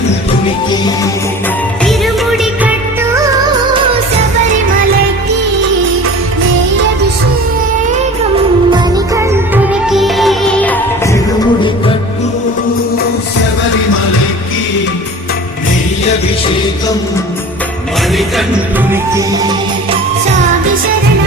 మణికంఠునికి ఇరుముడి కట్టు శబరిమలకి నెయ్యభిషేకం మణికంఠునికి ఇరుముడి కట్టు శబరిమలకి నెయ్యభిషేకం మణికంఠునికి సాగి శరణ